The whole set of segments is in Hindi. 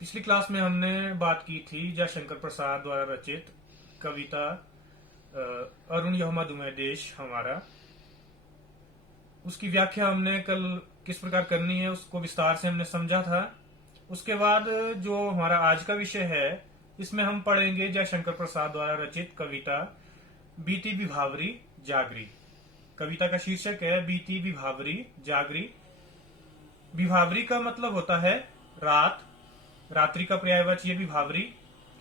पिछली क्लास में हमने बात की थी जयशंकर प्रसाद द्वारा रचित कविता अरुण यह मधुमेह देश हमारा। उसकी व्याख्या हमने कल किस प्रकार करनी है उसको विस्तार से हमने समझा था। उसके बाद जो हमारा आज का विषय है इसमें हम पढ़ेंगे जयशंकर प्रसाद द्वारा रचित कविता बीती विभावरी जागरी। कविता का शीर्षक है बीती विभावरी जागरी। विभावरी का मतलब होता है रात, रात्रि का पर्यायवाची है विभावरी।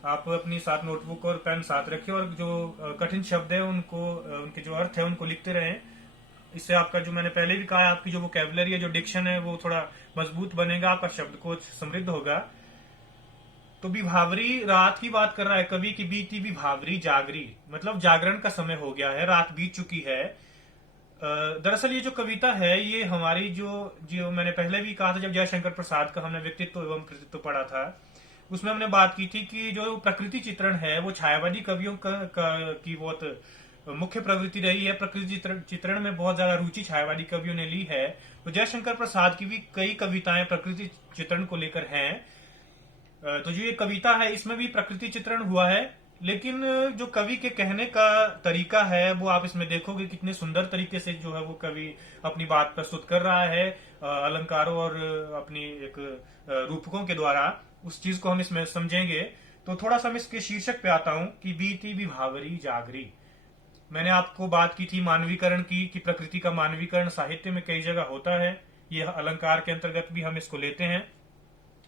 आप अपनी साथ नोटबुक और पेन साथ रखें और जो कठिन शब्द है उनको उनके जो अर्थ है उनको लिखते रहें। इससे आपका जो मैंने पहले भी कहा है आपकी जो वोकैबुलरी है जो डिक्शन है वो थोड़ा मजबूत बनेगा, आपका शब्दकोश समृद्ध होगा। तो विभावरी रात की बात कर रहा है कवि की बीती विभावरी जागरी, मतलब जागरण का समय हो गया है, रात बीत चुकी है। दरअसल ये जो कविता है ये हमारी जो जो मैंने पहले भी कहा था जब जयशंकर प्रसाद का हमने व्यक्तित्व एवं कृतित्व पढ़ा था उसमें हमने बात की थी कि जो प्रकृति चित्रण है वो छायावादी कवियों की बहुत मुख्य प्रवृत्ति रही है। प्रकृति चित्रण में बहुत ज्यादा रुचि छायावादी कवियों ने ली है। तो जयशंकर प्रसाद की भी कई कविताएं प्रकृति चित्रण को लेकर हैं। तो जो ये कविता है इसमें भी प्रकृति चित्रण हुआ है, लेकिन जो कवि के कहने का तरीका है वो आप इसमें देखोगे कितने सुंदर तरीके से जो है वो कवि अपनी बात प्रस्तुत कर रहा है अलंकारों और अपनी एक रूपकों के द्वारा। उस चीज को हम इसमें समझेंगे। तो थोड़ा सा मैं इसके शीर्षक पे आता हूं कि बीती विभावरी जागरी। मैंने आपको बात की थी मानवीकरण की कि प्रकृति का मानवीकरण साहित्य में कई जगह होता है। यह अलंकार के अंतर्गत भी हम इसको लेते हैं,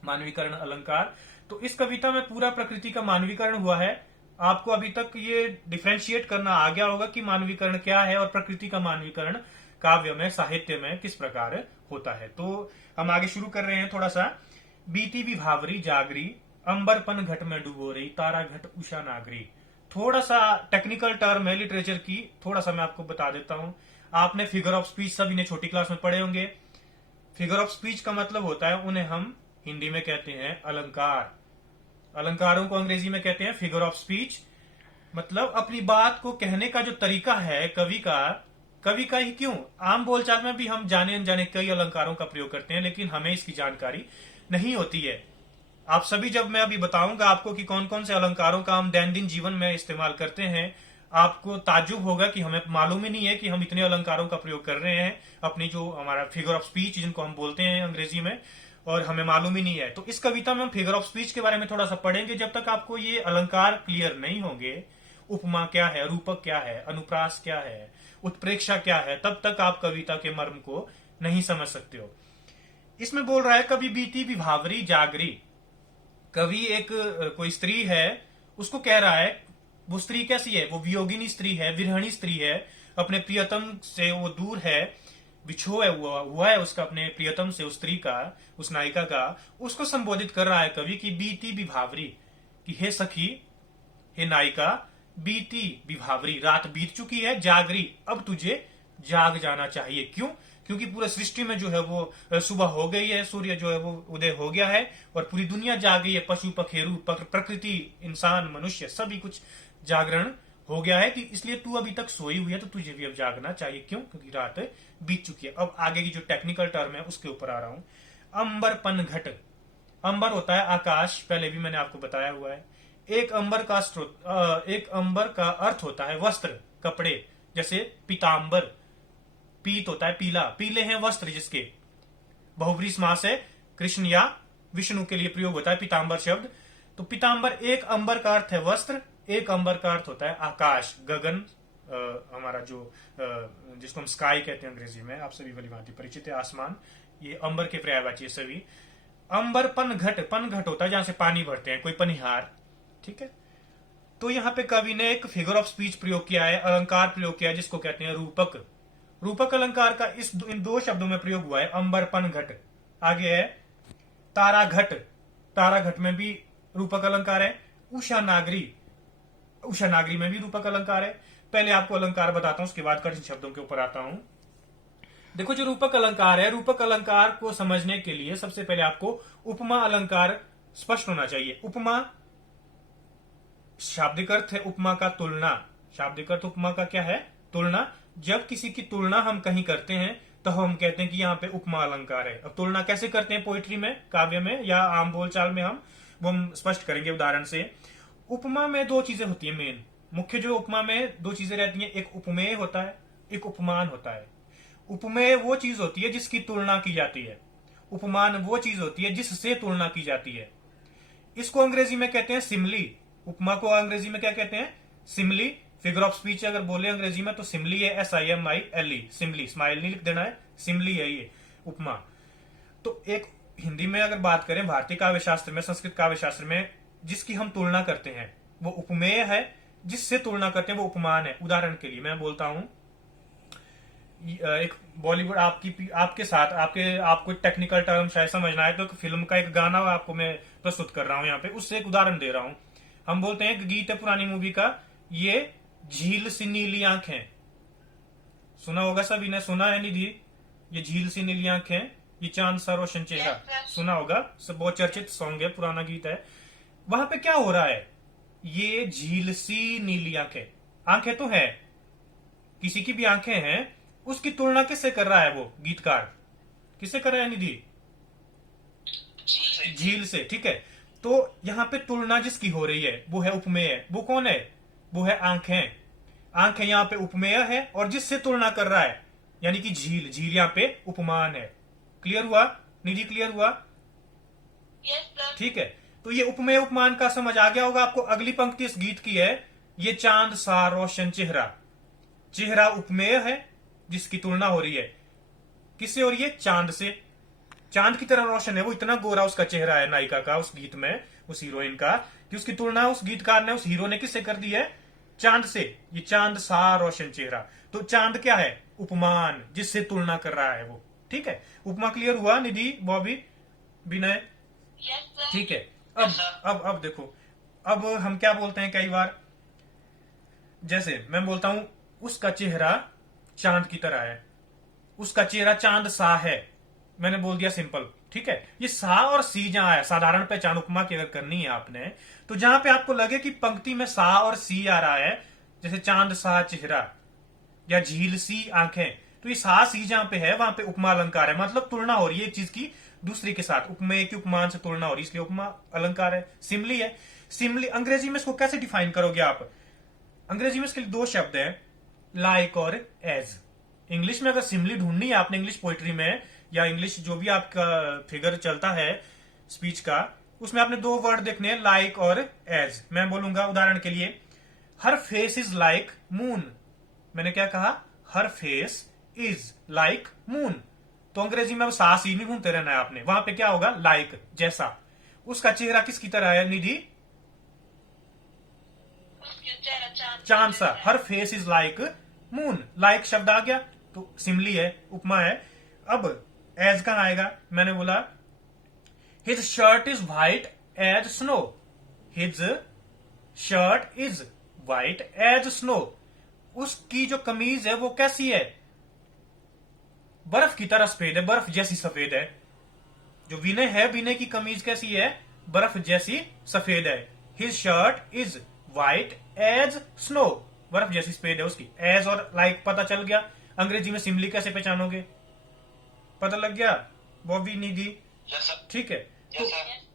मानवीकरण अलंकार। तो इस कविता में पूरा प्रकृति का मानवीकरण हुआ है। आपको अभी तक ये डिफ्रेंशिएट करना आ गया होगा कि मानवीकरण क्या है और प्रकृति का मानवीकरण काव्य में साहित्य में किस प्रकार होता है। तो हम आगे शुरू कर रहे हैं थोड़ा सा। बीती विभावरी जागरी, अंबरपन घट में डुबो रही, तारा घट उषा नागरी। थोड़ा सा टेक्निकल टर्म है लिटरेचर की, थोड़ा सा मैं आपको बता देता हूं। आपने फिगर ऑफ स्पीच सभी ने छोटी क्लास में पढ़े होंगे। फिगर ऑफ स्पीच का मतलब होता है उन्हें हम हिंदी में कहते हैं अलंकार। अलंकारों को अंग्रेजी में कहते हैं फिगर ऑफ स्पीच। मतलब अपनी बात को कहने का जो तरीका है कवि का ही क्यों, आम बोलचाल में भी हम जाने अनजाने कई अलंकारों का प्रयोग करते हैं लेकिन हमें इसकी जानकारी नहीं होती है। आप सभी जब मैं अभी बताऊंगा आपको कि कौन कौन से अलंकारों का हम दैनंदिन जीवन में इस्तेमाल करते हैं, आपको ताज्जुब होगा कि हमें मालूम ही नहीं है कि हम इतने अलंकारों का प्रयोग कर रहे हैं अपनी जो हमारा फिगर ऑफ स्पीच जिनको हम बोलते हैं अंग्रेजी में, और हमें मालूम ही नहीं है। तो इस कविता में हम फिगर ऑफ स्पीच के बारे में थोड़ा सा पढ़ेंगे। जब तक आपको ये अलंकार क्लियर नहीं होंगे, उपमा क्या है, रूपक क्या है, अनुप्रास क्या है, उत्प्रेक्षा क्या है, तब तक आप कविता के मर्म को नहीं समझ सकते हो। इसमें बोल रहा है कवि बीती विभावरी जागरी। कवि एक कोई स्त्री है उसको कह रहा है। वो स्त्री कैसी है, वो वियोगिनी स्त्री है, विरहणी स्त्री है, अपने प्रियतम से वो दूर है, बिछो है हुआ है उसका अपने प्रियतम से, उस स्त्री का, उस नायिका का। उसको संबोधित कर रहा है कवि की बीती विभावरी, कि हे सखी, हे नायिका, बीती विभावरी, रात बीत चुकी है, जागरी, अब तुझे जाग जाना चाहिए। क्यों? क्योंकि पूरे सृष्टि में जो है वो सुबह हो गई है, सूर्य जो है वो उदय हो गया है और पूरी दुनिया जाग गई है। पशु पखेरु प्रकृति इंसान मनुष्य सभी कुछ जागरण हो गया है। कि इसलिए तू अभी तक सोई हुई है तो तुझे भी अब जागना चाहिए। क्यों? क्योंकि रात बीत चुकी है। अब आगे की जो टेक्निकल टर्म है उसके ऊपर आ रहा हूं। अंबर पन घट, अंबर होता है आकाश, पहले भी मैंने आपको बताया हुआ है। एक अंबर का स्रोत, एक अंबर का अर्थ होता है वस्त्र, कपड़े। जैसे पीतांबर, पीत होता है पीला, पीले हैं वस्त्र जिसके, बहुब्रीहि समास है, कृष्ण या विष्णु के लिए प्रयोग होता है पीतांबर शब्द। तो पीतांबर, एक अंबर का अर्थ है वस्त्र, एक अंबर का अर्थ होता है आकाश, गगन। हमारा जो जिसको हम स्काई कहते हैं अंग्रेजी में, आप सभी भली भांति परिचित है, आसमान। ये अंबर के पर्यायवाची है सभी। अंबर पन घट, पन घट होता है जहां से पानी भरते हैं, कोई पनिहार, ठीक है। तो यहाँ पे कवि ने एक फिगर ऑफ स्पीच प्रयोग किया है, अलंकार प्रयोग किया है जिसको कहते हैं रूपक। रूपक अलंकार का इन दो शब्दों में प्रयोग हुआ है, अंबरपन घट। आगे है तारा घट, तारा घट में भी रूपक अलंकार है। उषा नागरी, उषा नागरी में भी रूपक अलंकार है। पहले आपको अलंकार बताता हूं उसके बाद कठिन शब्दों के ऊपर आता हूं। देखो जो रूपक अलंकार है, रूपक अलंकार को समझने के लिए सबसे पहले आपको उपमा अलंकार स्पष्ट होना चाहिए। उपमा शाब्दिक अर्थ है उपमा का तुलना, शाब्दिक अर्थ उपमा का क्या है, तुलना। जब किसी की तुलना हम कहीं करते हैं तो हम कहते हैं कि यहाँ पे उपमा अलंकार है। अब तुलना कैसे करते हैं पोइट्री में, काव्य में या आम बोलचाल में, हम स्पष्ट करेंगे उदाहरण से। उपमा में दो चीजें होती है मेन, मुख्य जो उपमा में दो चीजें रहती हैं, एक उपमेय होता है, एक उपमान होता है। उपमेय वो चीज होती है जिसकी तुलना की जाती है, उपमान वो चीज होती है जिससे तुलना की जाती है। इसको अंग्रेजी में कहते हैं सिमली। उपमा को अंग्रेजी में क्या कहते हैं? सिमली। फिगर ऑफ स्पीच अगर बोले अंग्रेजी में तो सिमली है, SIMILE, सिमली, स्माइल नहीं लिख देना है, सिमली है ये उपमा। तो एक हिंदी में अगर बात करें, भारतीय काव्य शास्त्र में, संस्कृत काव्य शास्त्र में जिसकी हम तुलना करते हैं वो उपमेय है, जिससे तुलना करते हैं वो उपमान है। उदाहरण के लिए मैं बोलता हूं, एक बॉलीवुड आपके साथ आपको टेक्निकल टर्म शायद समझना है, तो फिल्म का एक गाना आपको मैं प्रस्तुत कर रहा हूं यहाँ पे, उससे एक उदाहरण दे रहा हूं। हम बोलते हैं कि गीत है पुरानी मूवी का, ये झील सी नीली आंखें। सुना होगा, सभी ने सुना है निधि? ये झील सी नीली आंखें, ये चांद सा रोशन चेहरा, सुना होगा, सब बहुत चर्चित सॉन्ग है, पुराना गीत है। वहां पे क्या हो रहा है? ये झील सी नीली आंखें, आंखें तो है, किसी की भी आंखें हैं, उसकी तुलना किससे कर रहा है वो गीतकार? किससे कर रहा है निधि? झील से, ठीक है। तो यहाँ पे तुलना जिसकी हो रही है वो है उपमेय। वो कौन है? वो है आंखें। आंखें यहाँ पे उपमेय है, और जिससे तुलना कर रहा है यानी कि झील, झील यहाँ पे उपमान है। क्लियर हुआ निधि? क्लियर हुआ? ठीक है। तो ये उपमेय उपमान का समझ आ गया होगा आपको। अगली पंक्ति इस गीत की है, ये चांद सा रोशन चेहरा। चेहरा उपमेय है जिसकी तुलना हो रही है, किससे हो रही है? चांद से। चांद की तरह रोशन है वो, इतना गोरा उसका चेहरा है नायिका का उस गीत में, उस हीरोइन का, कि उसकी तुलना उस गीतकार ने, उस हीरो ने किससे कर दी है? चांद से। ये चांद सा रोशन चेहरा, तो चांद क्या है? उपमान, जिससे तुलना कर रहा है वो। ठीक है, उपमा क्लियर हुआ निधि, बॉबी, विनय? ठीक है। अब देखो, अब हम क्या बोलते हैं कई बार, जैसे मैं बोलता हूं उसका चेहरा चांद की तरह है, उसका चेहरा चांद सा है, मैंने बोल दिया सिंपल। ठीक है, ये सा और सी जहां है, साधारण पहचान उपमा की अगर करनी है आपने, तो जहां पे आपको लगे कि पंक्ति में सा और सी आ रहा है, जैसे चांद सा चेहरा या झील सी आंखें, तो ये सा सी जहां पे है वहां पे उपमा अलंकार है, मतलब तुलना हो रही है एक चीज की दूसरी के साथ, उपमेय की उपमान से तुलना हो रही है, इसलिए उपमा अलंकार है। सिमली है। सिमली अंग्रेजी में इसको कैसे डिफाइन करोगे आप? अंग्रेजी में इसके लिए दो शब्द है, लाइक और एज। इंग्लिश में अगर सिमली ढूंढनी है आपने, इंग्लिश पोइट्री में या इंग्लिश जो भी आपका फिगर चलता है स्पीच का, उसमें आपने दो वर्ड देखने हैं, लाइक और एज। मैं बोलूंगा उदाहरण के लिए, हर फेस इज लाइक मून। मैंने क्या कहा? हर फेस इज लाइक मून। तो अंग्रेजी में अब सास ही नहीं ढूंढते रहना है आपने, वहां पे क्या होगा? लाइक, जैसा। उसका चेहरा किसकी तरह है निधि? चांद सा। हर face is like moon, like शब्द आ गया तो सिमली है, उपमा है। अब एज कहां आएगा? मैंने बोला his shirt is white as snow. His shirt is white as snow. उसकी जो कमीज है वो कैसी है? बर्फ की तरह सफेद है, बर्फ जैसी सफेद है। जो विनय है, विनय की कमीज कैसी है? बर्फ जैसी सफेद है। His shirt is white as snow, बर्फ जैसी सफेद है उसकी। एज और लाइक पता चल गया। अंग्रेजी में सिमली कैसे पहचानोगे? पता लग गया बॉबी, निधि? ठीक है।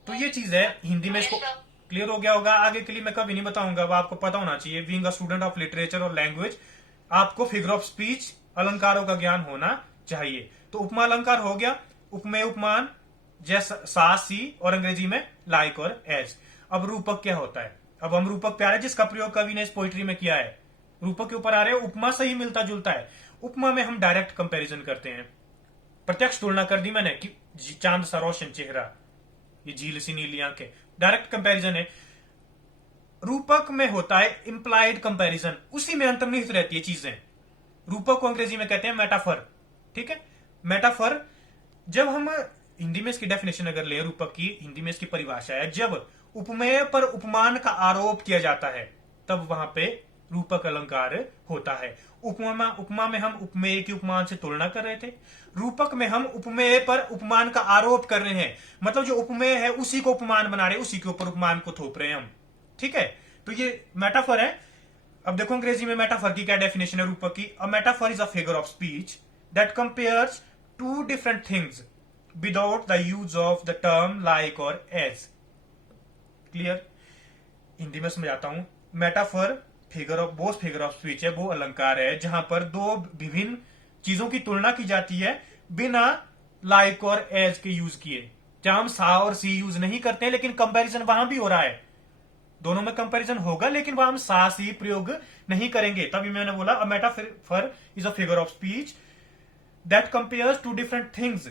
तो ये चीज है, हिंदी में इसको क्लियर हो गया होगा। आगे के लिए मैं कभी नहीं बताऊंगा, वो आपको पता होना चाहिए। Being a student of literature और लैंग्वेज, आपको फिगर ऑफ स्पीच, अलंकारों का ज्ञान होना चाहिए। तो उपमा अलंकार हो गया, उपमेय उपमान, जैसा सा सी, और अंग्रेजी में लाइक और एज। अब रूपक क्या होता है? अब हम रूपक प्यारे जिसका प्रयोग कवि ने इस पोइट्री में किया है, रूपक के ऊपर आ रहे हैं। उपमा से ही मिलता जुलता है। उपमा में हम डायरेक्ट कंपैरिजन करते हैं, प्रत्यक्ष तुलना कर दी मैंने कि चांद सा रोशन चेहरा, ये झील सी नीली आंखें, डायरेक्ट कंपैरिजन है। रूपक में होता है इंप्लाइड कंपैरिजन, उसी में अंतर्निहित रहती है चीजें। रूपक को अंग्रेजी में कहते हैं मेटाफर। ठीक है, मेटाफर। जब हम हिंदी में इसकी डेफिनेशन अगर ले, रूपक की हिंदी में इसकी परिभाषा है, जब उपमेय पर उपमान का आरोप किया जाता है तब वहां पे रूपक अलंकार होता है। उपमा में हम उपमेय की उपमान से तुलना कर रहे थे, रूपक में हम उपमेय पर उपमान का आरोप कर रहे हैं, मतलब जो उपमेय है उसी को उपमान बना रहे, उसी के ऊपर उपमान को थोप रहे हैं हम। ठीक है, तो ये मेटाफर है। अब देखो अंग्रेजी में मेटाफर की क्या डेफिनेशन है रूपक की। A metaphor is a figure of speech that compares two different things without the use of the term like और एज। क्लियर? हिंदी में समझाता हूं। Metaphor figure of both figure of speech है, वो अलंकार है जहां पर दो विभिन्न चीजों की तुलना की जाती है बिना लाइक और एज के यूज किए। जहां हम सा और सी यूज नहीं करते हैं, लेकिन कंपैरिजन वहां भी हो रहा है, दोनों में कंपैरिजन होगा, लेकिन वहां हम सा सी प्रयोग नहीं करेंगे। तभी मैंने बोला a metaphor is a figure of speech that compares two different things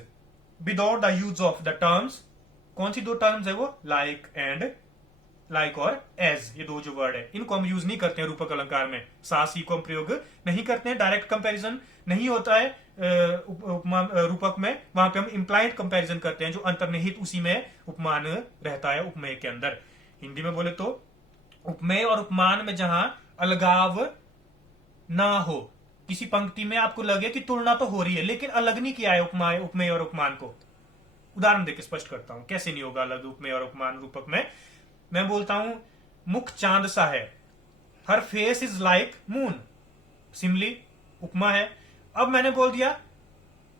without the use of the terms. कौन सी दो टर्म्स है वो? लाइक एंड लाइक और एज, ये दो जो वर्ड है इनको हम यूज नहीं करते हैं रूपक अलंकार में। सा सी को हम प्रयोग नहीं करते हैं, डायरेक्ट कंपैरिजन नहीं होता है उपमा रूपक में। वहां पे हम इंप्लाइड कंपैरिजन करते हैं, जो अंतर्निहित उसी में उपमान रहता है उपमेय के अंदर। हिंदी में बोले तो उपमेय और उपमान में जहां अलगाव ना हो, किसी पंक्ति में आपको लगे कि तुलना तो हो रही है लेकिन अलग नहीं किया है उपमेय और उपमान को। उदाहरण देकर स्पष्ट करता हूं कैसे नहीं होगा अलग उपमेय और उपमान रूपक में। मैं बोलता हूं मुख चांद सा है, हर face is like moon, Simli उपमा है। अब मैंने बोल दिया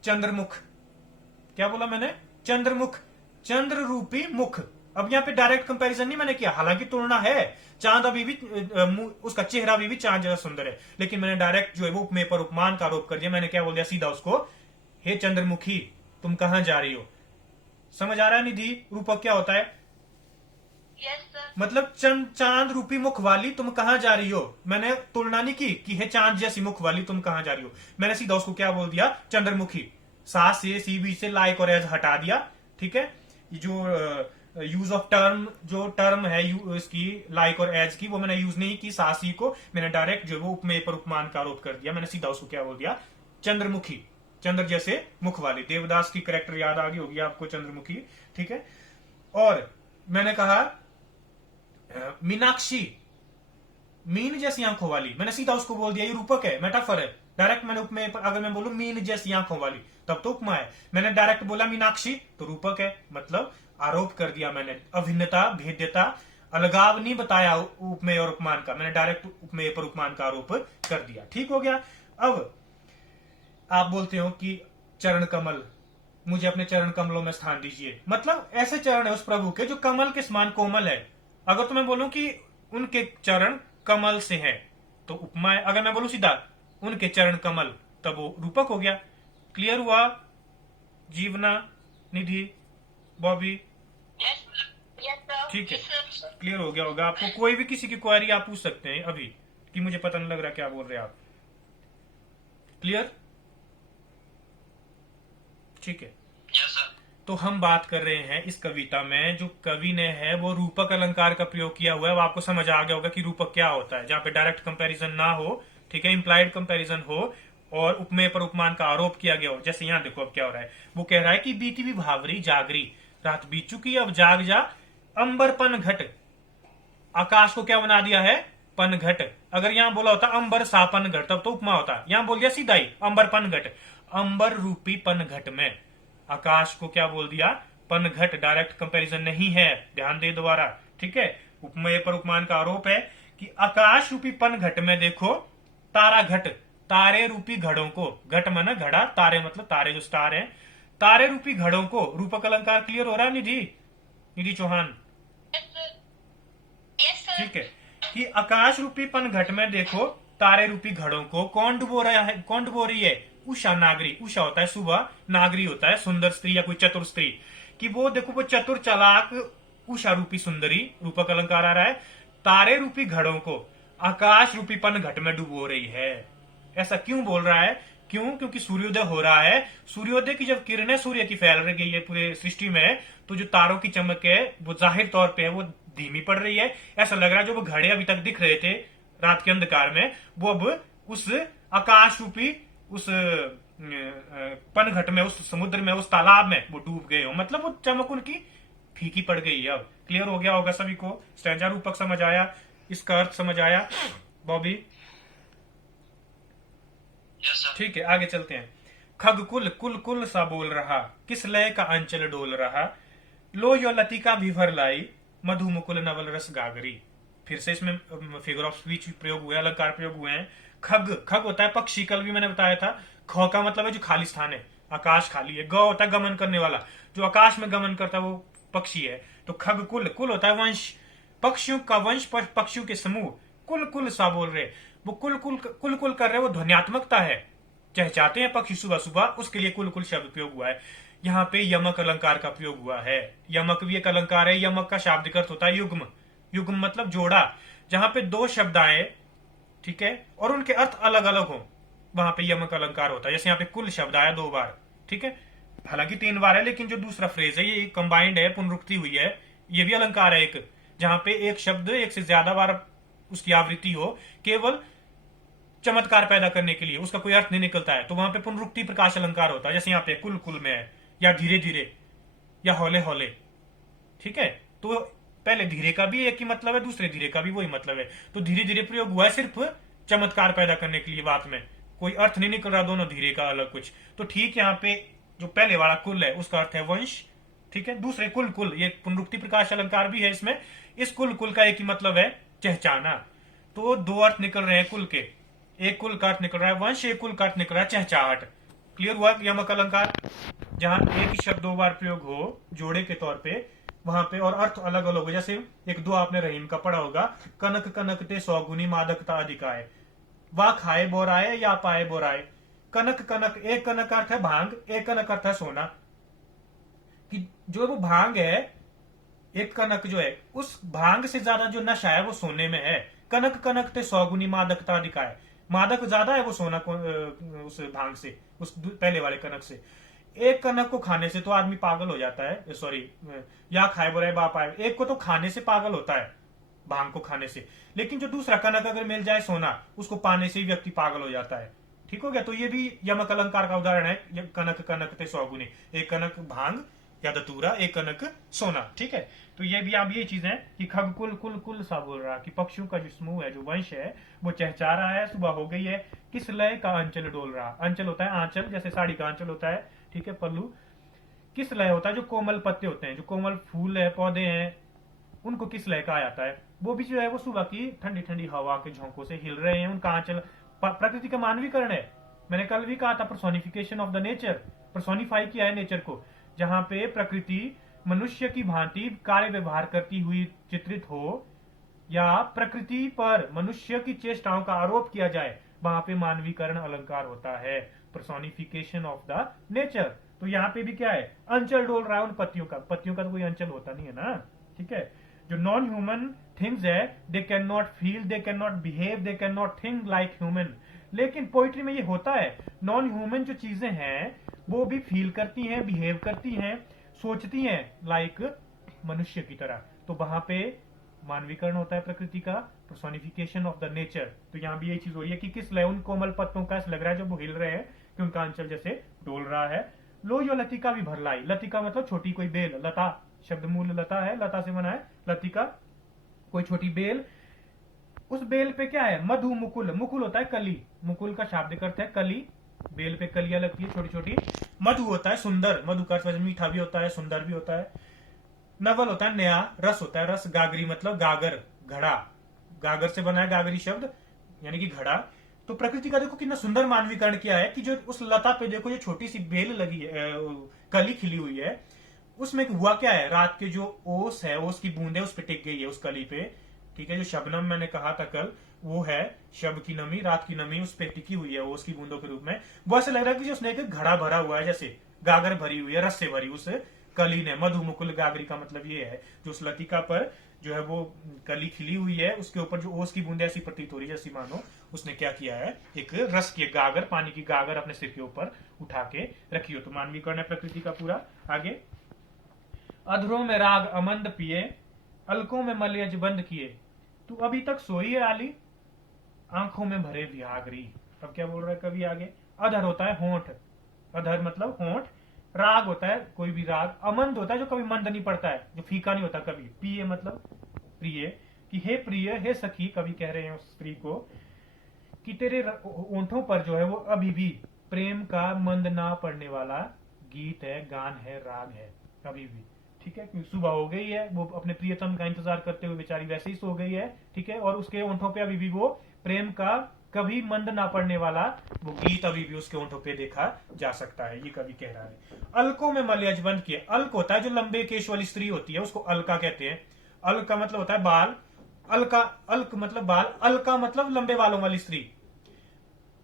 चंद्रमुख। क्या बोला मैंने? चंद्रमुख, चंद्र रूपी मुख। अब यहां पे डायरेक्ट कंपैरिजन नहीं मैंने किया, हालांकि तुलना है। चांद अभी भी उसका चेहरा अभी भी चांद जैसा सुंदर है, लेकिन मैंने डायरेक्ट जो है वो उपमेय पर उपमान का आरोप कर दिया। मैंने क्या बोल दिया सीधा उसको, हे चंद्रमुखी तुम कहां जा रही हो। समझ आ रहा है निधि? रूपक क्या होता है? मतलब चांद रूपी मुख वाली तुम कहां जा रही हो। मैंने तुलना नहीं की कि हे चांद जैसी मुख वाली तुम कहां जा रही हो, मैंने सीधा उसको क्या बोल दिया? चंद्रमुखी। सा से सी बीच से लाइक और एज हटा दिया। ठीक है? जो यूज ऑफ टर्म, जो टर्म है इसकी लाइक और एज की, वो मैंने यूज नहीं की सा सी को। मैंने डायरेक्ट जो वो उपमेय पर उपमान का आरोप कर दिया। मैंने सीधा उसको क्या बोल दिया? चंद्रमुखी, चंद्र जैसे मुख वाली। देवदास की करेक्टर याद आ गई होगी आपको, चंद्रमुखी। ठीक है? और मैंने कहा मीनाक्षी, मीन जैसी आंखों वाली। मैंने सीधा उसको बोल दिया ये रूपक है, मेटाफर है। डायरेक्ट मैंने उपमेय पर अगर मैं बोलूं मीन जैसी आंखों वाली तब तो उपमा है। मैंने डायरेक्ट बोला मीनाक्षी तो रूपक है, मतलब आरोप कर दिया मैंने। अभिन्नता, भेद्यता, अलगाव नहीं बताया उपमेय और उपमान का, मैंने डायरेक्ट उपमेय पर उपमान का आरोप कर दिया। ठीक हो गया? अब आप बोलते हो कि चरण कमल, मुझे अपने चरण कमलों में स्थान दीजिए। मतलब ऐसे चरण है उस प्रभु के जो कमल के समान कोमल है। अगर तो मैं बोलूं कि उनके चरण कमल से हैं तो उपमा है। अगर मैं बोलूं सीधा उनके चरण कमल, तब वो रूपक हो गया। क्लियर हुआ? जीवना, निधि, बॉबी? ठीक है, क्लियर हो गया होगा आपको। कोई भी किसी की क्वेरी आप पूछ सकते हैं अभी, कि मुझे पता नहीं लग रहा क्या बोल रहे हैं आप। क्लियर? ठीक है। तो हम बात कर रहे हैं इस कविता में, जो कवि ने है वो रूपक अलंकार का प्रयोग किया हुआ है। वो आपको समझ आ गया होगा कि रूपक क्या होता है, जहां पे डायरेक्ट कंपैरिजन ना हो, ठीक है, इंप्लाइड कंपैरिजन हो और उपमेय पर उपमान का आरोप किया गया हो। जैसे यहां देखो अब क्या हो रहा है, वो कह रहा है कि बीती भी भावरी जागरी, रात बीत चुकी अब जाग जा, अंबर पन घट। आकाश को क्या बना दिया है? पन घट। अगर यहां बोला होता अंबर सापन घट तब तो उपमा होता। यहां बोल दिया सीधा ही अंबर पन घट। अंबर रूपी पन घट में आकाश को क्या बोल दिया? पन घट। डायरेक्ट कंपैरिजन नहीं है, ध्यान दे दोबारा। ठीक है? उपमेय पर उपमान का आरोप है कि आकाश रूपी पन घट में देखो तारा घट, तारे रूपी घड़ों को, घट माना घड़ा, तारे मतलब तारे जो स्टार हैं, तारे रूपी घड़ों को। रूपक अलंकार क्लियर हो रहा है निधि? निधि चौहान? ठीक है, कि आकाश रूपी पन घट में देखो तारे रूपी घड़ों को। कौन डुबो रहा है? कौन डुबो रही है? उषा नागरी। उषा होता है सुबह, नागरी होता है सुंदर स्त्री या कोई चतुर स्त्री। कि वो देखो वो चतुर चालाक उषा रूपी सुंदरी, रूपक अलंकार आ रहा है, तारे रूपी घड़ों को आकाश रूपी पन घट में डुबो रही है। ऐसा क्यों बोल रहा है? क्यों? क्योंकि सूर्योदय हो रहा है। सूर्योदय की जब किरणें सूर्य की फैल रही है पूरे सृष्टि में, तो जो तारों की चमक है वो जाहिर तौर पे है वो धीमी पड़ रही है। ऐसा लग रहा है जो वो घड़े अभी तक दिख रहे थे रात के अंधकार में, वो अब उस आकाश रूपी उस पनघट में, उस समुद्र में, उस तालाब में वो डूब गए हो। मतलब वो चमक उनकी फीकी पड़ गई है। अब क्लियर हो गया होगा सभी को? स्टैंजा रूपक समझ आया? इसका अर्थ समझ आया बॉबी? ठीक है, आगे चलते हैं। खगकुल कुल कुल सा बोल रहा, किस लय का अंचल डोल रहा, लो यो लतिका विभर लाई, मधु मुकुल नवल रस गागरी। फिर से इसमें फिगर ऑफ स्पीच प्रयोग हुए, अलंकार प्रयोग हुए हैं। खग, खग होता है पक्षी, कल भी मैंने बताया था। ख का मतलब है जो खाली स्थान है, आकाश खाली है। ग होता है गमन करने वाला, जो आकाश में गमन करता है वो पक्षी है। तो खग कुल, कुल होता है वंश, पक्षियों का वंश, पक्षियों के समूह। कुल कुल सा बोल रहे, वो कुल कुल कुल कुल कर रहे, वो ध्वन्यात्मकता है, चहचाते हैं पक्षी सुबह सुबह, उसके लिए कुल कुल शब्द प्रयोग हुआ है। यहाँ पे यमक अलंकार का प्रयोग हुआ है। यमक भी एक अलंकार है। यमक का शाब्दिक अर्थ होता है युग्म, युग्म मतलब जोड़ा, जहां पे दो शब्द आए, ठीक है, और उनके अर्थ अलग अलग हो, वहां पे यमक अलंकार होता है। जैसे यहाँ पे कुल शब्द आया 2 बार, ठीक है, हालांकि 3 बार है, लेकिन जो दूसरा फ्रेज है ये कंबाइंड है, पुनरुक्ति हुई है, ये भी अलंकार है एक, जहां पे एक शब्द एक से ज्यादा बार उसकी आवृत्ति हो, केवल चमत्कार पैदा करने के लिए, उसका कोई अर्थ नहीं निकलता है, तो वहां पे पुनरुक्ति प्रकाश अलंकार होता है। जैसे यहाँ पे कुल कुल में है, या धीरे धीरे, या हौले हौले, ठीक है। तो पहले धीरे का भी एक ही मतलब है, दूसरे धीरे का भी वही मतलब है। तो धीरे धीरे प्रयोग हुआ है सिर्फ चमत्कार पैदा करने के लिए, बात में कोई अर्थ नहीं निकल रहा दोनों धीरे का अलग कुछ। तो ठीक यहाँ पे जो पहले वाला कुल है उसका अर्थ है वंश, ठीक है। दूसरे कुल कुल, ये पुनरुक्ति प्रकाश अलंकार भी है इसमें। इस कुल कुल का एक ही मतलब है चहचाना। तो 2 अर्थ निकल रहे हैं कुल के, एक कुल का अर्थ निकल रहा है वंश, एक कुल का अर्थ निकल रहा है चहचाहट। क्लियर हुआ यमक अलंकार, जहां एक ही शब्द 2 बार प्रयोग हो जोड़े के तौर पे, वहां पे और अर्थ अलग अलग हो। जैसे एक दो आपने रहीम का पढ़ा होगा, कनक कनक ते 100 गुनी मादकता अधिकाय, वाह खाए बोराए या पाए बोराए। कनक कनक, एक कनक का अर्थ है भांग, एक कनक अर्थ है सोना, कि जो वो भांग है, एक कनक जो है, उस भांग से ज्यादा जो नशा है वो सोने में है। कनक कनक ते 100 गुनी मादकता अधिकाय, मादक ज्यादा है वो सोना को, उस भांग से, उस पहले वाले कनक से। एक कनक को खाने से तो आदमी पागल हो जाता है, सॉरी, या खाए बुराए बाप आए, एक को तो खाने से पागल होता है, भांग को खाने से। लेकिन जो दूसरा कनक अगर मिल जाए सोना, उसको पाने से ही व्यक्ति पागल हो जाता है। ठीक हो गया। तो ये भी यमक अलंकार का उदाहरण है, कनक कनक ते 100 गुनी, एक कनक भांग या दतूरा, एक कनक सोना, ठीक है। तो ये भी आप ये चीज है कि खग कुल कुल कुल सा बोल रहा, कि पक्षियों का जो समूह है, जो वंश है, वो चहचा रहा है, सुबह हो गई है, किस लय का अंचल डोल रहा। अंचल होता है आंचल, जैसे साड़ी का आंचल होता है, ठीक है, पल्लू। किस लय होता है, जो कोमल पत्ते होते हैं, जो कोमल फूल है, पौधे हैं, उनको किस लय कहा जाता है। वो भी जो है वो सुबह की ठंडी ठंडी हवा के झोंकों से हिल रहे हैं, उनका आंचल प्रकृति का मानवीकरण है। मैंने कल भी कहा था, personification of the nature, personify किया है नेचर को, जहां पे प्रकृति मनुष्य की भांति कार्य व्यवहार करती हुई चित्रित हो, या प्रकृति पर मनुष्य की चेष्टाओं का आरोप किया जाए, वहां पे मानवीकरण अलंकार होता है, पर्सोनिफिकेशन ऑफ द नेचर। तो यहाँ पे भी क्या है, अंचल डोल रहा है उन पत्तियों का। पत्तियों का तो कोई अंचल होता नहीं है ना, ठीक है। जो नॉन ह्यूमन थिंग्स है, they can not feel, they can not behave, they can not think like human. लेकिन पोइट्री में ये होता है, नॉन ह्यूमन जो चीजें हैं वो भी फील करती हैं, बिहेव करती हैं, सोचती हैं लाइक मनुष्य की तरह। तो वहां पे मानवीकरण होता है प्रकृति का, पर्सोनिफिकेशन ऑफ द नेचर। तो यहाँ भी यही चीज हो रही है कि किस लय उन कोमल पत्तों का ऐसा लग रहा है जब वो हिल रहे हैं, कि उनका अंचल जैसे डोल रहा है। लो यो लतिका भी भर लाई, लतिका मतलब छोटी कोई बेल, लता शब्द मूल लता है, लता से बना है लतिका, कोई छोटी बेल। उस बेल पे क्या है, मधु मुकुल, मुकुल होता है कली, मुकुल का शाब्दिक अर्थ है कली, बेल पे कलियां लगती है छोटी छोटी। मधु होता है सुंदर, मधु का अर्थ मीठा भी होता है, सुंदर भी होता है। नवल होता है नया, रस होता है रस, गागरी मतलब गागर, घड़ा, गागर से बना है गागरी शब्द, यानी कि घड़ा। तो प्रकृति का देखो कितना सुंदर मानवीकरण किया है, कि जो उस लता पे देखो, जो छोटी सी बेल लगी है, कली खिली हुई है, उसमें हुआ क्या है, रात के जो ओस है, ओस की बूंदे उस पे टिक गई है, उस कली पे, ठीक है। जो शबनम मैंने कहा था कल, वो है शब की नमी, रात की नमी उस पे टिकी हुई है ओस की बूंदों के रूप में। वो ऐसा लग रहा है कि उसने एक घड़ा भरा हुआ है, जैसे गागर भरी हुई है, रस से भरी उस कली ने। मधु मुकुल गागरी का मतलब ये है, जो उस लतिका पर जो है वो कली खिली हुई है, उसके ऊपर जो ओस की बूंदे ऐसी प्रतीत हो रही है, जैसी मानो उसने क्या किया है, एक रस की गागर, पानी की गागर अपने सिर के ऊपर उठा के रखी हो। तो मानवीकरण है प्रकृति का पूरा। आगे, अधरों में राग अमंद पिए, अलकों में मलयज बंद किए, तू अभी तक सोई है आली, आंखों में भरे विहागरी। अब क्या बोल रहा है कवि आगे, अधर होता है होंठ, अधर मतलब होंठ, राग होता है कोई भी राग, अमंद होता है जो कभी मंद नहीं पड़ता है, जो फीका नहीं होता कभी, पिए मतलब प्रिय, कि हे प्रिय, हे सखी, कवि कह रहे हैं उस स्त्री को, कि तेरे ओंठों पर जो है वो अभी भी प्रेम का मंद ना पड़ने वाला गीत है, गान है, राग है, अभी भी, ठीक है। क्योंकि सुबह हो गई है, वो अपने प्रियतम का इंतजार करते हुए बेचारी वैसे ही सो गई है, ठीक है, और उसके ओंठों पे अभी भी वो प्रेम का कभी मंद ना पड़ने वाला वो गीत अभी भी उसके होंठों पे देखा जा सकता है, ये कवि कह रहा है। अलकों में मलयज बंद किए। अलक होता है जो लंबे केश वाली स्त्री होती है, उसको अलका कहते हैं। अलक का मतलब होता है बाल, अलका, अलक मतलब बाल, अलका मतलब लंबे बालों वाली स्त्री।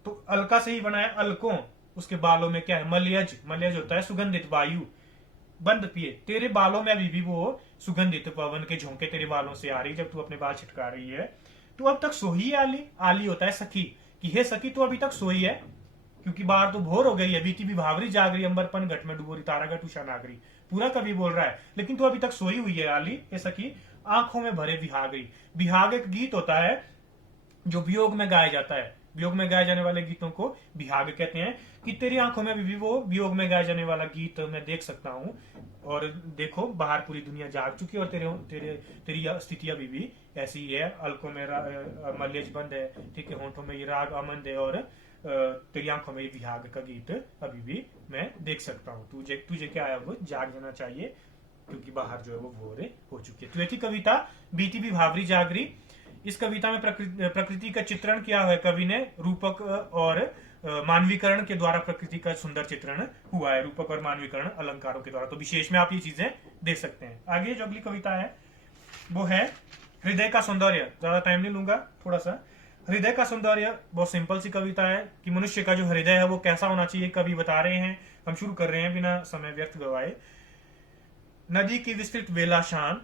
तो अलका से ही बना है अलकों। उसके बालों में क्या है? मलयज। मलयज होता है सुगंधित वायु। बंद पिए, तेरे बालों में अभी भी वो सुगंधित पवन के झोंके तेरे बालों से आ रही, जब तू अपने बाल छिटका रही है। तू अब तक सोई है आली। आली होता है सखी, कि हे सखी तू अभी तक सोई है, क्योंकि बाहर तो भोर हो गई है, बीती भी भावरी जागरी, अंबरपन घट में डुबोरी तारागढ़ उषा नागरी। पूरा कवि बोल रहा है, लेकिन तू अभी तक सोई हुई है आली, हे सखी। आंखों में भरे विहागरी। विहाग एक गीत होता है जो वियोग में गाया जाता है। वियोग में गाए जाने वाले गीतों को विहाग कहते हैं। कि तेरी आंखों में भी वो वियोग में गाए जाने वाला गीत मैं देख सकता हूँ, और देखो बाहर पूरी दुनिया जाग चुकी है, और तेरी स्थिति अभी भी ऐसी ही है। अलकों में मल्यज बंद है, ठीक है, होंठों में ये राग अमंद है, और तेरी आंखों में ये विहाग का गीत अभी भी मैं देख सकता हूँ। तुझे क्या है, वो जाग जाना चाहिए, क्योंकि बाहर जो है वो भोर हो चुकी है। तो ये थी कविता बीती भी भावरी जागरी। इस कविता में प्रकृति का चित्रण किया है कवि ने, रूपक और मानवीकरण के द्वारा प्रकृति का सुंदर चित्रण हुआ है, रूपक और मानवीकरण अलंकारों के द्वारा। तो विशेष में आप ये चीजें देख सकते हैं। आगे जो अगली कविता है वो है हृदय का सौंदर्य। ज्यादा टाइम नहीं लूंगा, थोड़ा सा। हृदय का सौंदर्य बहुत सिंपल सी कविता है कि मनुष्य का जो हृदय है वो कैसा होना चाहिए, कवि बता रहे हैं। हम शुरू कर रहे हैं बिना समय व्यर्थ गवाए। नदी की विस्तृत वेला शांत,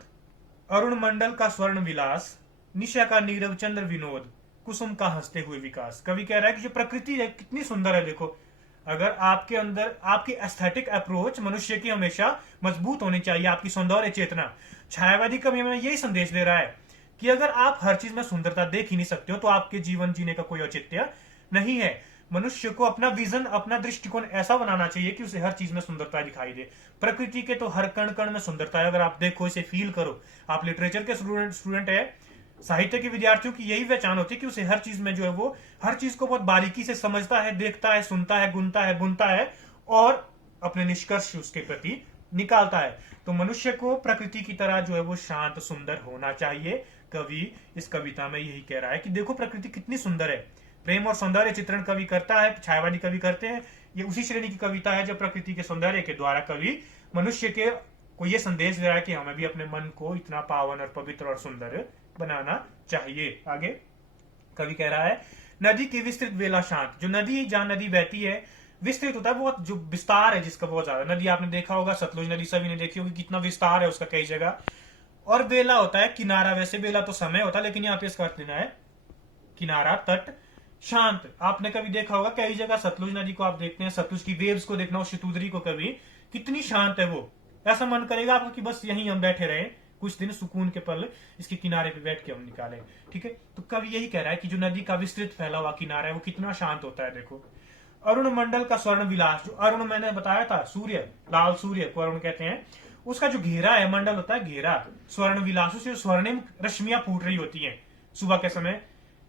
अरुण मंडल का स्वर्ण विलास, निशा का नीरव चंद्र विनोद, कुसुम का हंसते हुए विकास। कवि कह रहा है कि जो प्रकृति है कितनी सुंदर है। देखो, अगर आपके अंदर आपकी एस्थेटिक अप्रोच मनुष्य की हमेशा मजबूत होनी चाहिए, आपकी सौंदर्य चेतना। छायावादी कवि हमें यही संदेश दे रहा है कि अगर आप हर चीज में सुंदरता देख ही नहीं सकते हो तो आपके जीवन जीने का कोई औचित्य नहीं है। मनुष्य को अपना विजन, अपना दृष्टिकोण ऐसा बनाना चाहिए कि उसे हर चीज में सुंदरता दिखाई दे। प्रकृति के तो हर कण कण में सुंदरता है, अगर आप देखो, इसे फील करो। आप लिटरेचर के स्टूडेंट है, साहित्य के विद्यार्थियों की यही पहचान होती है कि उसे हर चीज में जो है वो हर चीज को बहुत बारीकी से समझता है, देखता है, सुनता है, गुनता है, बुनता है, और अपने निष्कर्ष उसके प्रति निकालता है। तो मनुष्य को प्रकृति की तरह जो है वो शांत सुंदर होना चाहिए। कवि इस कविता में यही कह रहा है कि देखो प्रकृति कितनी सुंदर है। प्रेम और सौंदर्य चित्रण कवि करता है, छायावादी कवि करते हैं। ये उसी श्रेणी की कविता है जब प्रकृति के सौंदर्य के द्वारा कवि मनुष्य के को ये संदेश दे रहा है कि हमें भी अपने मन को इतना पावन और पवित्र और सुंदर बनाना चाहिए। आगे कवि कह रहा है, नदी की विस्तृत वेला शांत। जो नदी, जहां नदी बहती है, विस्तृत होता है, बहुत जो विस्तार है जिसका बहुत ज्यादा। नदी आपने देखा होगा, सतलुज नदी सभी ने देखी होगी, कितना विस्तार है उसका कई जगह। और बेला होता है किनारा। वैसे बेला तो समय होता है, लेकिन यहाँ पे इसका अर्थ लेना है किनारा, तट। शांत, आपने कभी देखा होगा कई जगह सतलुज नदी को आप देखते हैं, सतलुज की वेव्स को देखना, शतुद्री को, कभी कितनी शांत है वो। ऐसा मन करेगा आपको कि बस यहीं हम बैठे रहे कुछ दिन, सुकून के पल इसके किनारे पे बैठ के हम निकाले। ठीक है, तो कवि यही कह रहा है कि जो नदी का विस्तृत फैला हुआ किनारा है वो कितना शांत होता है। देखो, अरुण मंडल का स्वर्ण विलास। जो अरुण मैंने बताया था, सूर्य, लाल सूर्य को अरुण कहते हैं। उसका जो घेरा है, मंडल होता है घेरा, स्वर्ण विलास, उससे स्वर्णिम रश्मियां फूट रही होती हैं सुबह के समय,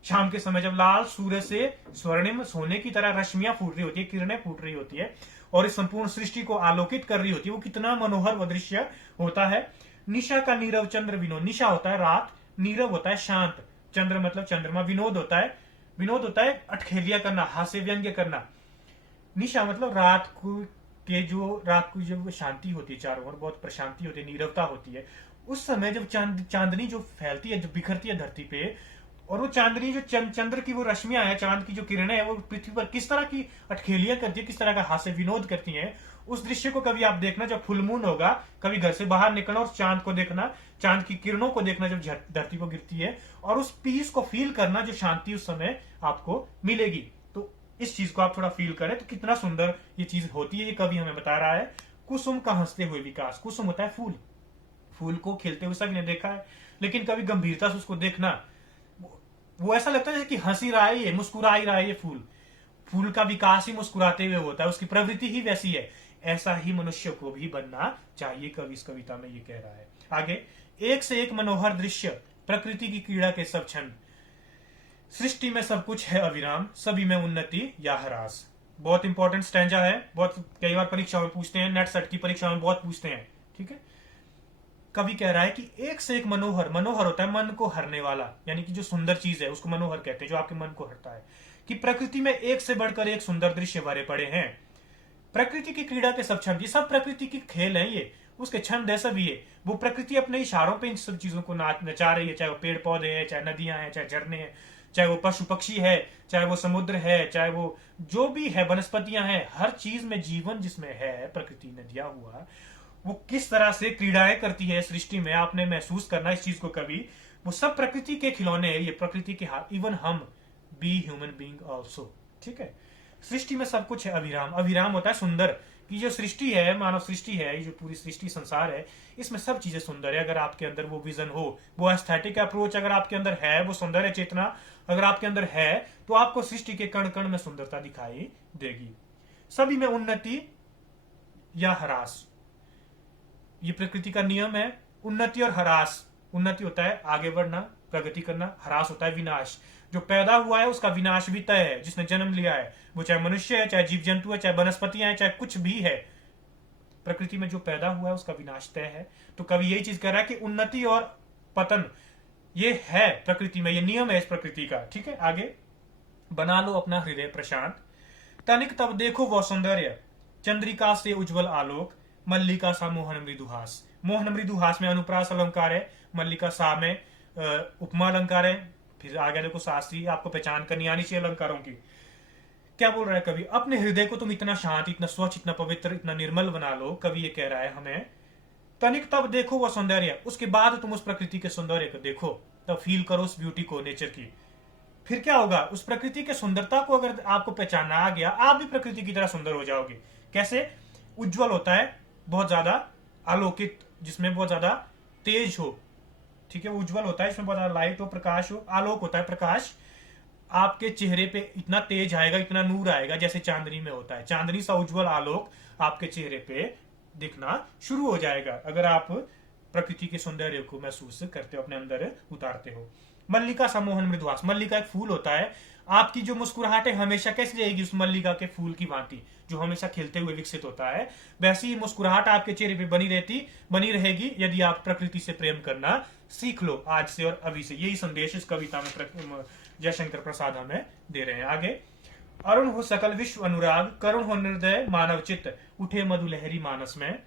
शाम के समय, जब लाल सूर्य से स्वर्णिम सोने की तरह रश्मियां फूट रही होती है, किरणें फूट रही होती है, और इस संपूर्ण सृष्टि को आलोकित कर रही होती है। वो कितना मनोहर वो दृश्य होता है। निशा का नीरव चंद्र विनोद। निशा होता है रात, नीरव होता है शांत, चंद्र मतलब चंद्रमा, विनोद होता है अटखेलिया करना, हास्य व्यंग्य करना। निशा मतलब रात को जब शांति होती है, चारों ओर बहुत प्रशांति होती है, नीरवता होती है, उस समय जब चांदनी जो फैलती है, जब बिखरती है धरती पे, और वो चांदनी जो चंद्र की वो रश्मियां है, चांद की जो किरणें है, वो पृथ्वी पर किस तरह की अटखेलियां करती है, किस तरह का हास्य विनोद करती हैं, उस दृश्य को कभी आप देखना। जब फुल मून होगा, कभी घर से बाहर निकलना और चांद को देखना, चांद की किरणों को देखना जब धरती को गिरती है, और उस पीस को फील करना, जो शांति उस समय आपको मिलेगी। तो इस चीज को आप थोड़ा फील करें तो कितना सुंदर ये चीज होती है, ये कवि हमें बता रहा है। कुसुम का हंसते हुए विकास। कुसुम होता है फूल, फूल को खिलते हुए सभी ने देखा है, लेकिन कभी गंभीरता से उसको देखना, वो ऐसा लगता है कि हंसी रहा है, ये मुस्कुरा ही रहा है। ये फूल का विकास ही मुस्कुराते हुए होता है, उसकी प्रवृत्ति ही वैसी है। ऐसा ही मनुष्य को भी बनना चाहिए, कवि इस कविता में ये कह रहा है। आगे, एक से एक मनोहर दृश्य, प्रकृति की क्रीड़ा के सब क्षण, सृष्टि में सब कुछ है अविराम, सभी में उन्नति या ह्रास। बहुत इंपॉर्टेंट स्टैंजा है, बहुत कई बार परीक्षा में पूछते हैं, नेट सेट की परीक्षा में बहुत पूछते हैं। ठीक है, कवि कह रहा है कि एक से एक मनोहर, मनोहर होता है मन को हरने वाला, यानी कि जो सुंदर चीज है उसको मनोहर कहते हैं, जो आपके मन को हरता है, कि प्रकृति में एक से बढ़कर एक सुंदर दृश्य भरे पड़े हैं। प्रकृति की क्रीड़ा के सब छंद, ये सब प्रकृति की खेल है, ये उसके छंद है सभी ये। वो प्रकृति अपने इशारों पे इन सब चीजों को नचा रही है, चाहे वो पेड़ पौधे हैं, चाहे नदियां हैं, चाहे झरने हैं, चाहे वो पशु पक्षी है, चाहे वो समुद्र है, चाहे वो जो भी है, वनस्पतियां हैं, हर चीज में जीवन जिसमें है, प्रकृति ने दिया हुआ, वो किस तरह से क्रीड़ाएं करती है सृष्टि में, आपने महसूस करना इस चीज को कभी। वो सब प्रकृति के खिलौने हैं, ये प्रकृति के हाथ, इवन हम बी ह्यूमन बींग ऑल्सो, ठीक है। सृष्टि में सब कुछ है अविराम, अविराम होता है सुंदर, कि जो सृष्टि है, मानव सृष्टि है, जो पूरी सृष्टि संसार है, इसमें सब चीजें सुंदर है। अगर आपके अंदर वो विजन हो, वो एस्थेटिक अप्रोच अगर आपके अंदर है, वो सौंदर्य चेतना अगर आपके अंदर है, तो आपको सृष्टि के कण कण में सुंदरता दिखाई देगी। सभी में उन्नति या ह्रास, ये प्रकृति का नियम है। उन्नति और ह्रास, उन्नति होता है आगे बढ़ना, प्रगति करना, ह्रास होता है विनाश। जो पैदा हुआ है उसका विनाश भी तय है, जिसने जन्म लिया है, वो चाहे मनुष्य है, चाहे जीव जंतु है, चाहे वनस्पतियां हैं, चाहे कुछ भी है, प्रकृति में जो पैदा हुआ है उसका विनाश तय है। तो कवि यही चीज कह रहा है कि उन्नति और पतन ये है प्रकृति में, ये नियम है इस प्रकृति का, ठीक है। आगे, बना लो अपना हृदय प्रशांत, तनिक तब देखो वो सौंदर्य, चंद्रिका से उज्जवल आलोक, मल्लिका सा मोहन मृदुहास। मोहन मृदुहास में अनुप्रास अलंकार है, मल्लिका सा में उपमा अलंकार है। फिर आगे देखो शास्त्री, आपको पहचान करनी आनी चाहिए अलंकारों की। क्या बोल रहा है कवि, अपने हृदय को तुम इतना शांत, इतना स्वच्छ, इतना पवित्र, इतना निर्मल बना लो। कवि ये कह रहा है हमें, तनिक तब देखो वो सौंदर्य, उसके बाद तुम उस प्रकृति के सौंदर्य को देखो, तब फील करो उस ब्यूटी को, नेचर की। फिर क्या होगा, उस प्रकृति के सुंदरता को अगर आपको पहचाना आ गया, आप भी प्रकृति की तरह सुंदर हो जाओगे। कैसे? उज्जवल होता है, बहुत ज्यादा आलोकित, जिसमें बहुत ज्यादा तेज हो, ठीक है। उज्जवल होता है, इसमें बहुत ज्यादा लाइट हो, प्रकाश हो। आलोक होता है प्रकाश, आपके चेहरे पे इतना तेज आएगा, इतना नूर आएगा, जैसे चांदनी में होता है। चांदनी सा उज्जवल आलोक आपके चेहरे पे दिखना शुरू हो जाएगा अगर आप प्रकृति के सौंदर्य को महसूस करते हो, अपने अंदर उतारते हो। मल्लिका सम्मोहन मृदुहास, मल्लिका एक फूल होता है। आपकी जो मुस्कुराहट है हमेशा कैसी रहेगी, उस मल्लिका के फूल की भांति, जो हमेशा खिलते हुए विकसित होता है, वैसी ही मुस्कुराहट आपके चेहरे पे बनी रहेगी यदि आप प्रकृति से प्रेम करना सीख लो आज से और अभी से। यही संदेश इस कविता में जयशंकर प्रसाद हमें दे रहे हैं। आगे, अरुण हो सकल विश्व अनुराग, करुण हो निर्दय मानव चित्त, उठे मधु लहरी मानस में,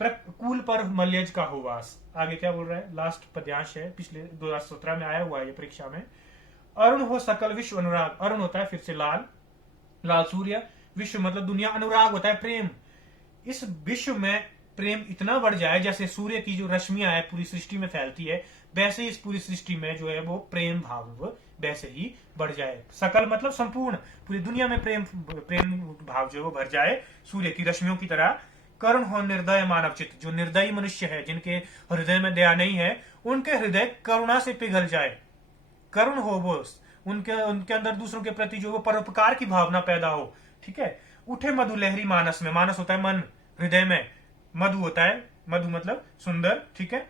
कूल पर मल्यज का हो वास। आगे क्या बोल रहा है, लास्ट पद्यांश है, पिछले 2017 में आया हुआ है ये परीक्षा में। अरुण हो सकल विश्व अनुराग, अरुण होता है फिर से लाल, लाल सूर्य, विश्व मतलब दुनिया, अनुराग होता है प्रेम। इस विश्व में प्रेम इतना बढ़ जाए, जैसे सूर्य की जो रश्मियां है पूरी सृष्टि में फैलती है, वैसे ही इस पूरी सृष्टि में जो है वो प्रेम भाव वैसे ही बढ़ जाए। सकल मतलब संपूर्ण, पूरी दुनिया में प्रेम भाव जो है वो भर जाए सूर्य की रश्मियों की तरह। करुण हो निर्दय मानव चित्त, जो निर्दयी मनुष्य है, जिनके हृदय में दया नहीं है, उनके हृदय करुणा से पिघल जाए। करुण हो वो, उनके अंदर दूसरों के प्रति जो वो परोपकार की भावना पैदा हो, ठीक है। उठे मधु लहरी मानस में, मानस होता है मन, हृदय में मधु होता है, मधु मतलब सुंदर, ठीक है,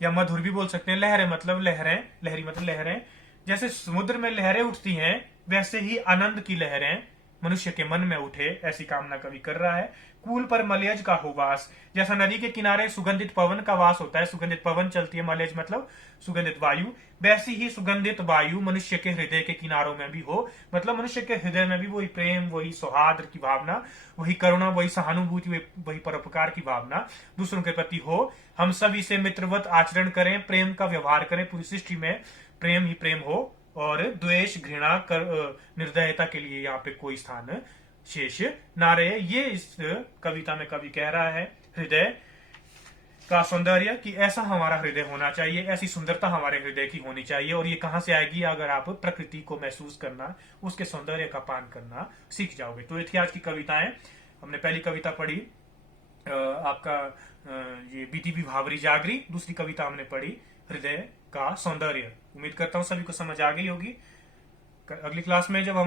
या मधुर भी बोल सकते हैं। लहरें मतलब लहरें, लहरी मतलब लहरें। जैसे समुद्र में लहरें उठती हैं, वैसे ही आनंद की लहरें मनुष्य के मन में उठे, ऐसी कामना कवि कर रहा है। कूल पर मलयज का हो वास, जैसा नदी के किनारे सुगंधित पवन का वास होता है, सुगंधित पवन चलती है, मलयज मतलब सुगंधित वायु, वैसी ही सुगंधित वायु मनुष्य के हृदय के किनारों में भी हो, मतलब मनुष्य के हृदय में भी वही प्रेम, वही सौहार्द की भावना, वही करुणा, वही सहानुभूति, वही परोपकार की भावना दूसरों के प्रति हो। हम सभी से मित्रवत आचरण करें, प्रेम का व्यवहार करें, पूरी सृष्टि में प्रेम ही प्रेम हो, और द्वेष, घृणा, निर्दयता के लिए यहाँ पे कोई स्थान शेष ना रहे। ये इस कविता में कवि कह रहा है हृदय का सौंदर्य, कि ऐसा हमारा हृदय होना चाहिए, ऐसी सुंदरता हमारे हृदय की होनी चाहिए। और ये कहां से आएगी, अगर आप प्रकृति को महसूस करना, उसके सौंदर्य का पान करना सीख जाओगे। तो ये थी आज की कविताएं। हमने पहली कविता पढ़ी आपका ये बीटीबी भावरी जागरी, दूसरी कविता हमने पढ़ी हृदय का सौंदर्य। उम्मीद करता हूं सभी को समझ आ गई होगी। अगली क्लास में जब हम